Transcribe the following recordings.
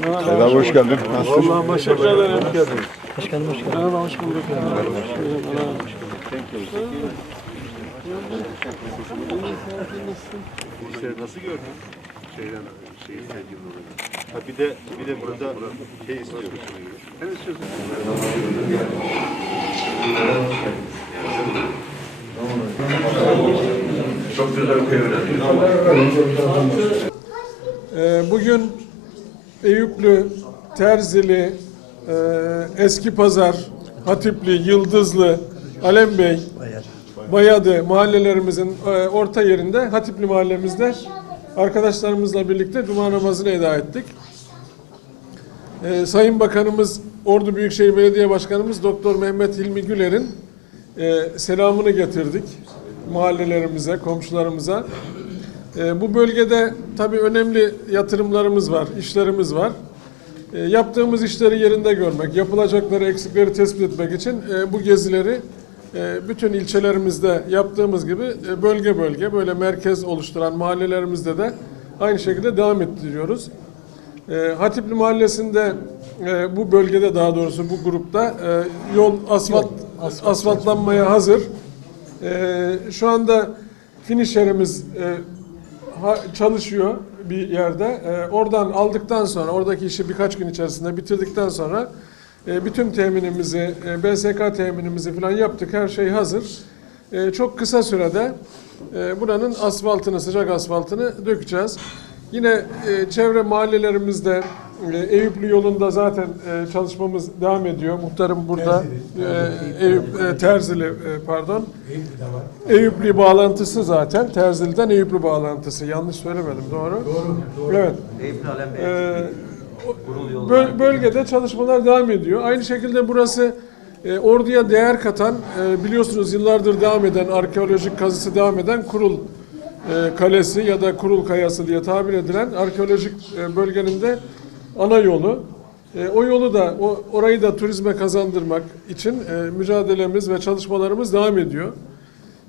Selam hoş geldin. Nasılsın? Allah'a maşallah. Hoş geldiniz. Başkanım hoş geldin. Merhaba, hoş bulduk. İşleri nasıl gördün? Şeyden, şeyi sevdiğin Ha bir de bir de burada şey istiyoruz. Ne istiyorsun? Ee, Bugün Eyüplü, Terzili, e, Eski Pazar, Hatipli, Yıldızlı, Alembey, Bayadı mahallelerimizin e, orta yerinde Hatipli mahallemizde arkadaşlarımızla birlikte Cuma namazını eda ettik. Ee, Sayın Bakanımız, Ordu Büyükşehir Belediye Başkanımız Doktor Mehmet Hilmi Güler'in e, selamını getirdik mahallelerimize, komşularımıza. E, bu bölgede tabii önemli yatırımlarımız var, işlerimiz var. E, yaptığımız işleri yerinde görmek, yapılacakları eksikleri tespit etmek için e, bu gezileri e, bütün ilçelerimizde yaptığımız gibi e, bölge bölge böyle merkez oluşturan mahallelerimizde de aynı şekilde devam ettiriyoruz. E, Hatipli Mahallesi'nde e, bu bölgede daha doğrusu bu grupta e, yol asfalt, asfaltlanmaya hazır. E, şu anda finish yerimiz e, çalışıyor bir yerde. E, oradan aldıktan sonra, oradaki işi birkaç gün içerisinde bitirdikten sonra e, bütün teminimizi, e, BSK teminimizi falan yaptık. Her şey hazır. E, çok kısa sürede buranın asfaltını, sıcak asfaltını dökeceğiz. Yine çevre mahallelerimizde e, Eyüplü yolunda zaten e, çalışmamız devam ediyor. Muhtarım burada. E, Eyüp, e, Terzili e, pardon. Eyüplü bağlantısı zaten. Terzili'den Eyüplü bağlantısı. Yanlış söylemedim doğru? Doğru. Evet. Ee, o- böl- bölgede çalışmalar devam ediyor. Aynı şekilde burası e, orduya değer katan, e, biliyorsunuz yıllardır devam eden, arkeolojik kazısı devam eden Kurul e, Kalesi ya da Kurul Kayası diye tabir edilen arkeolojik e, bölgenin de ana yolu. E, o yolu da, o, orayı da turizme kazandırmak için e, mücadelemiz ve çalışmalarımız devam ediyor.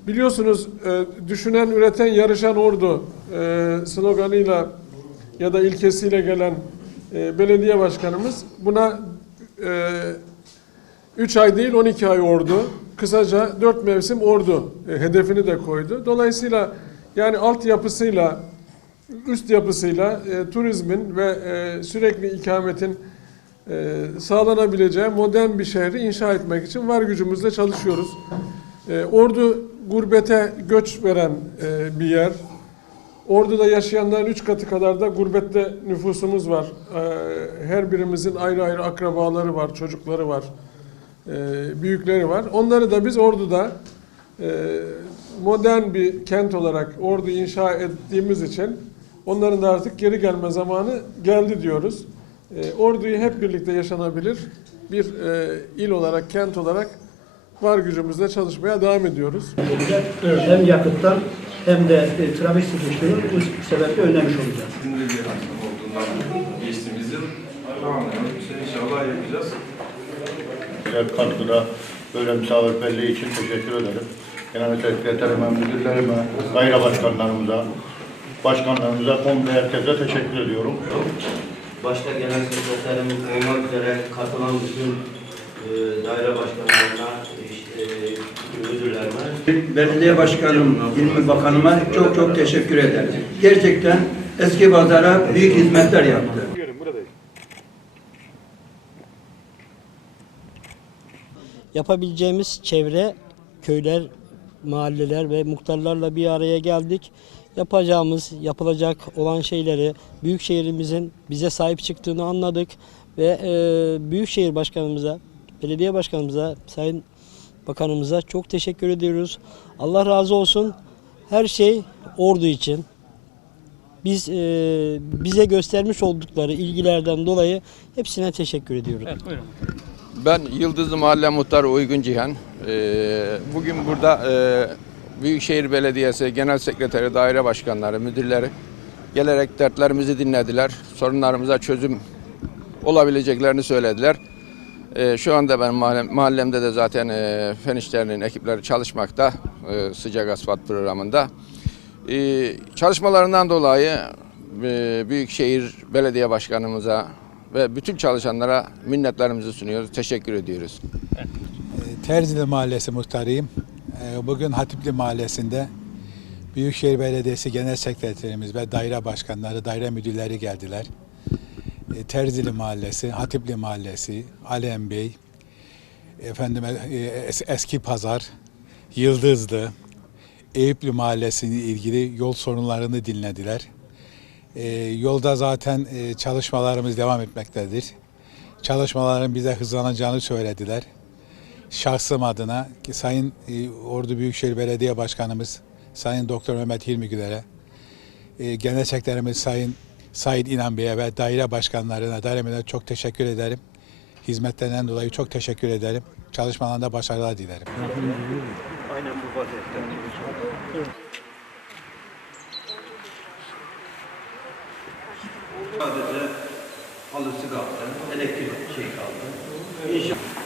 Biliyorsunuz e, düşünen, üreten, yarışan ordu e, sloganıyla ya da ilkesiyle gelen e, belediye başkanımız buna 3 ay değil 12 ay ordu, kısaca 4 mevsim ordu e, hedefini de koydu. Dolayısıyla yani altyapısıyla, üst yapısıyla e, turizmin ve e, sürekli ikametin e, sağlanabileceği modern bir şehri inşa etmek için var gücümüzle çalışıyoruz. E, Ordu gurbete göç veren e, bir yer. Ordu'da yaşayanların üç katı kadar da gurbette nüfusumuz var. E, Her birimizin ayrı ayrı akrabaları var, çocukları var, e, büyükleri var. Onları da biz Ordu'da e, modern bir kent olarak Ordu inşa ettiğimiz için onların da artık geri gelme zamanı geldi diyoruz. E, Ordu'yu hep birlikte yaşanabilir bir e, il olarak, kent olarak var gücümüzle çalışmaya devam ediyoruz. Hem yakıttan hem de e, trafik sıkıştığını bu sebeple önlemiş olacağız. Şimdi bir akşam olduğundan geçtiğimiz yıl tamamen inşallah yapacağız. Güzel katkıda böyle misafirperliği için teşekkür ederim. Genel sekreterime, müdürlerime, daire başkanlarımıza, başkanlarımıza, komple herkese teşekkür ediyorum. Başta genel sekreterimiz olmak üzere katılan bütün e, daire başkanlarına, işte, müdürlerime Belediye Başkanım, İlmi Bakanıma çok çok teşekkür ederim. Gerçekten eski pazara büyük hizmetler yaptı. Yapabileceğimiz çevre, köyler, mahalleler ve muhtarlarla bir araya geldik. Yapacağımız, yapılacak olan şeyleri Büyükşehirimizin bize sahip çıktığını anladık ve e, Büyükşehir Başkanımıza, Belediye Başkanımıza, Sayın Bakanımıza çok teşekkür ediyoruz. Allah razı olsun. Her şey ordu için. Biz e, bize göstermiş oldukları ilgilerden dolayı hepsine teşekkür ediyoruz. Ben Yıldızlı Mahalle Muhtarı Uygun Cihan. Ee, Bugün burada e, Büyükşehir Belediyesi Genel Sekreteri, Daire Başkanları, Müdürleri gelerek dertlerimizi dinlediler. Sorunlarımıza çözüm olabileceklerini söylediler. Ee, Şu anda ben mahallem- mahallemde de zaten e, fen işlerinin ekipleri çalışmakta e, sıcak asfalt programında. Ee, Çalışmalarından dolayı e, Büyükşehir Belediye Başkanımıza, ve bütün çalışanlara minnetlerimizi sunuyoruz. Teşekkür ediyoruz. Terzili Mahallesi muhtarıyım. Ee, Bugün Hatipli Mahallesi'nde Büyükşehir Belediyesi Genel Sekreterimiz ve daire başkanları, daire müdürleri geldiler. Ee, Terzili Mahallesi, Hatipli Mahallesi, Alem Bey, efendime, e, es- Eski Pazar, Yıldızlı, Eyüplü Mahallesi'nin ilgili yol sorunlarını dinlediler. Ee, Yolda zaten e, çalışmalarımız devam etmektedir. Çalışmaların bize hızlanacağını söylediler şahsım adına Sayın e, Ordu Büyükşehir Belediye Başkanımız Sayın Doktor Mehmet Hilmi Güler'e, e, Genel Sekreterimiz Sayın Said İnan Bey'e ve daire başkanlarına, daire çok teşekkür ederim. Hizmetlerinden dolayı çok teşekkür ederim. Çalışmalarında başarılar dilerim. Aynen bu vaziyette. Sadece halısı kaldı, elektrik şey kaldı. İnşallah